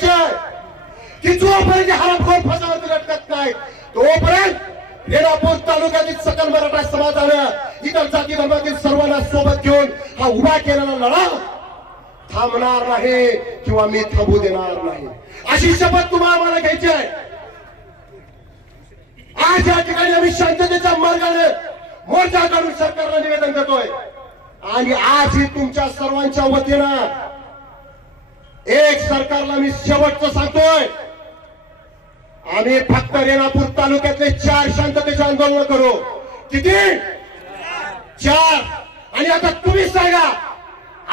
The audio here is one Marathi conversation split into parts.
की जोपर्यंत हरामखोर फासावरती लटकत नाही तोपर्यंत रेणापूर तालुक्यातील सकल मराठा समाजानं इतर जाती धर्मातील सर्वांना सोबत घेऊन हा उभा केलेला लढा थांबणार नाही किंवा मी थांबू देणार नाही, अशी शपथ तुम्हाला मला घ्यायची आहे। आज या ठिकाणी आम्ही शांततेच्या मार्गाने मोर्चा काढून सरकारला निवेदन देतोय आणि आज ही तुमच्या सर्वांच्या वतीनं एक सरकारला मी शेवटचं सांगतोय, आम्ही फक्त रेणापूर तालुक्यातले 4 शांततेचे आंदोलन करू। किती? 4। आणि आता तुम्ही सांगा,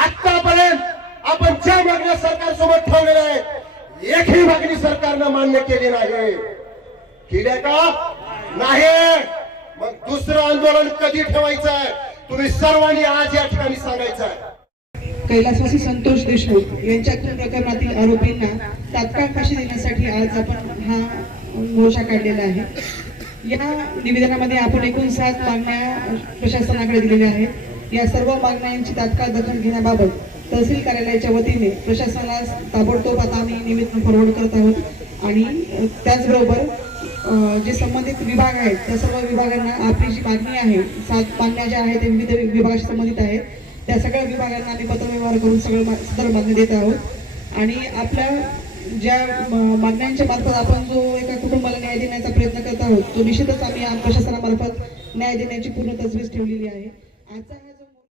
आतापर्यंत आपण ज्या मागण्या सरकारसोबत ठेवलेल्या आहेत एकही मागणी सरकारनं मान्य केली नाही, केली का नाही? मग दुसरं आंदोलन कधी ठेवायचं आहे तुम्ही सर्वांनी आज या ठिकाणी सांगायचं आहे। कैलासवासी संतोष देशमुख यांच्या खून प्रकरणातील आरोपींना तात्काळ फाशी देण्यासाठी आज आपण हा मोर्चा काढलेला आहे। या निवेदनामध्ये आपण एकूण 7 मागण्या प्रशासनाकडे दिलेल्या आहेत। या सर्व मागण्यांची तात्काळ दखल घेण्याबाबत तहसील कार्यालयाच्या वतीने प्रशासनाला ताबडतोब आता आम्ही निवेदन फॉरवर्ड करत आहोत आणि त्याचबरोबर जे संबंधित विभाग आहेत त्या सर्व विभागांना आपली जी मागणी आहे 7 मागण्या ज्या आहेत त्या विविध विभागाशी संबंधित आहेत त्या सगळ्या विभागांना आम्ही पत्रव्यवहार करून सदर मागणी देत आहोत आणि आपल्या ज्या मागण्यांच्या मार्फत आपण जो एका कुटुंबाला न्याय देण्याचा प्रयत्न करत आहोत तो निश्चितच आम्ही प्रशासनामार्फत न्याय देण्याची पूर्ण तजवीज ठेवलेली आहे। आजचा